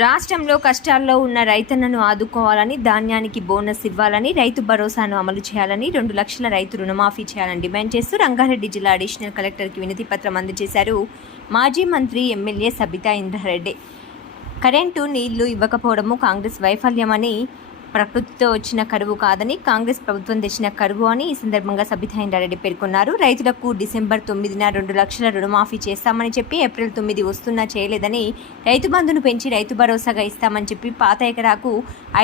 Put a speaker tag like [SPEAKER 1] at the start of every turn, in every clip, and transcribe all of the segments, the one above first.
[SPEAKER 1] రాష్ట్రంలో కష్టాల్లో ఉన్న రైతన్నను ఆదుకోవాలని ధాన్యానికి బోనస్ ఇవ్వాలని రైతు భరోసాను అమలు చేయాలని రెండు లక్షల రైతు రుణమాఫీ చేయాలని డిమాండ్ చేస్తూ రంగారెడ్డి జిల్లా అడిషనల్ కలెక్టర్కి వినతి పత్రం అందజేశారు మాజీ మంత్రి ఎమ్మెల్యే సబితా ఇంద్రారెడ్డి. కరెంటు నీళ్ళు ఇవ్వకపోవడము కాంగ్రెస్ వైఫల్యమని ప్రకృతితో వచ్చిన కరువు కాదని కాంగ్రెస్ ప్రభుత్వం తెచ్చిన కరువు అని ఈ సందర్భంగా సబితా పేర్కొన్నారు. రైతులకు డిసెంబర్ తొమ్మిదిన రెండు లక్షల రుణమాఫీ చేస్తామని చెప్పి ఏప్రిల్ తొమ్మిది వస్తున్నా చేయలేదని రైతు బంధును పెంచి రైతు భరోసాగా ఇస్తామని చెప్పి పాత ఎకరాకు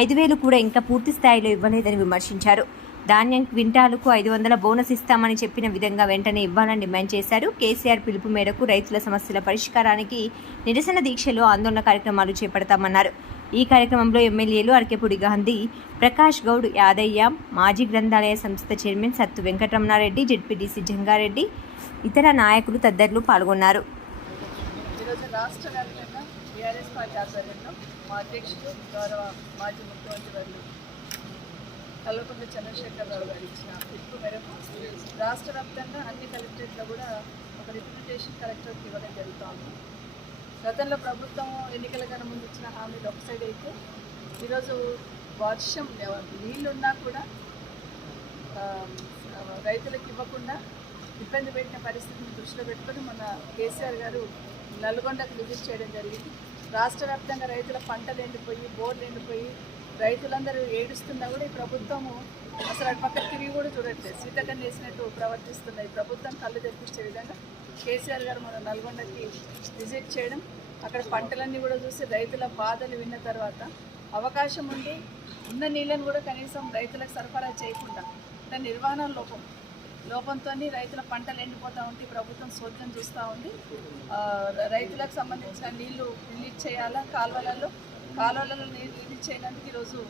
[SPEAKER 1] ఐదు వేలు కూడా ఇంకా పూర్తి స్థాయిలో ఇవ్వలేదని విమర్శించారు. ధాన్యం క్వింటాలకు ఐదు వందల బోనస్ ఇస్తామని చెప్పిన విధంగా వెంటనే ఇవ్వాలని డిమాండ్ చేశారు. కేసీఆర్ పిలుపు మేరకు రైతుల సమస్యల పరిష్కారానికి నిరసన దీక్షలో ఆందోళన కార్యక్రమాలు చేపడతామన్నారు. ఈ కార్యక్రమంలో ఎమ్మెల్యేలు అరకెపూడి గాంధీ ప్రకాష్ గౌడ్ యాదయ్య మాజీ గ్రంథాలయ సంస్థ చైర్మన్ సత్తు వెంకటరమణారెడ్డి జెడ్పీటీసీ జంగారెడ్డి ఇతర నాయకులు తదితరులు పాల్గొన్నారు.
[SPEAKER 2] రాష్ట్ర వ్యాప్తంగా టీఆర్ఎస్ పార్టీ ఆధ్వర్యంలో మా అధ్యక్షుడు గౌరవ మాజీ ముఖ్యమంత్రి వర్యులు కల్వకుంట్ల చంద్రశేఖరరావు గారు ఇచ్చిన పిలుపు మేరకు రాష్ట్ర వ్యాప్తంగా అన్ని కలెక్టరేట్లో కూడా ఒక రిప్రజెంటేషన్ కలెక్టర్కి ఇవ్వడం జరుగుతోంది. గతంలో ప్రభుత్వం ఎన్నికల కన్నా ముందు ఇచ్చిన హామీలు ఒక సైడ్ అయితే ఈరోజు వర్షం నీళ్ళున్నా కూడా రైతులకు ఇవ్వకుండా ఇబ్బంది పెట్టిన పరిస్థితిని దృష్టిలో పెట్టుకొని మన కేసీఆర్ గారు నల్గొండకు విజిట్ చేయడం జరిగింది. రాష్ట్ర వ్యాప్తంగా రైతుల పంటలు ఎండిపోయి బోర్లు ఎండిపోయి రైతులందరూ ఏడుస్తున్నా కూడా ఈ ప్రభుత్వము అసలు అటు పక్క తిరిగి కూడా చూడట్లేదు. సీతకం వేసినట్టు ప్రవర్తిస్తున్నాయి ప్రభుత్వం కళ్ళు తెప్పించే విధంగా కేసీఆర్ గారు మన నల్గొండకి విజిట్ చేయడం అక్కడ పంటలన్నీ కూడా చూసి రైతుల బాధలు విన్న తర్వాత అవకాశం ఉండి ఉన్న నీళ్ళను కూడా కనీసం రైతులకు సరఫరా చేయకుండా అంటే నిర్వహణ లోపం లోపంతో రైతుల పంటలు ఎండిపోతూ ఉంటే ప్రభుత్వం సోద్యం చూస్తూ ఉంది. రైతులకు సంబంధించిన నీళ్ళు రిలీజ్ చేయాలా కాలువలలో కాలువలలో నీళ్ళు రిలీజ్ చేయడానికి ఈరోజు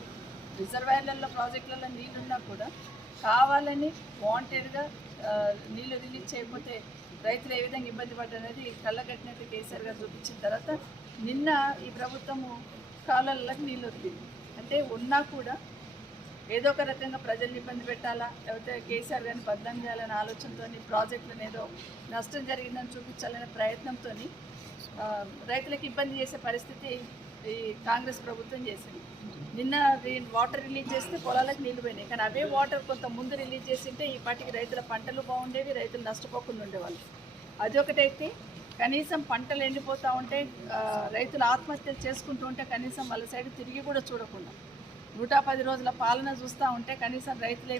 [SPEAKER 2] రిజర్వాయర్లలో ప్రాజెక్టులలో నీళ్ళున్నా కూడా కావాలని వాంటెడ్గా నీళ్ళు రిలీజ్ చేయకపోతే రైతులు ఏ విధంగా ఇబ్బంది పడ్డనేది కళ్ళగట్టినట్టు కేసీఆర్ గారు చూపించిన తర్వాత నిన్న ఈ ప్రభుత్వము కాలాలకు నీళ్ళు వదిలింది. అంటే ఉన్నా కూడా ఏదో ఒక రకంగా ప్రజల్ని ఇబ్బంది పెట్టాలా? లేకపోతే కేసీఆర్ గారిని బద్దం చేయాలనే ఆలోచనతో ప్రాజెక్టులను ఏదో నష్టం జరిగిందని చూపించాలనే ప్రయత్నంతో రైతులకు ఇబ్బంది చేసే పరిస్థితి ఈ కాంగ్రెస్ ప్రభుత్వం చేసింది. నిన్న వాటర్ రిలీజ్ చేస్తే పొలాలకు నీళ్ళు పోయినాయి. కానీ అవే వాటర్ కొంత ముందు రిలీజ్ చేసింటే ఈ పాటికి రైతుల పంటలు బాగుండేవి రైతులు నష్టపోకుండా ఉండేవాళ్ళు. అది ఒకటైతే కనీసం పంటలు ఎండిపోతూ ఉంటే రైతులు ఆత్మహత్యలు చేసుకుంటూ ఉంటే కనీసం వాళ్ళ సైడ్ తిరిగి కూడా చూడకుండా. నూట పది రోజుల పాలన చూస్తూ ఉంటే కనీసం రైతులు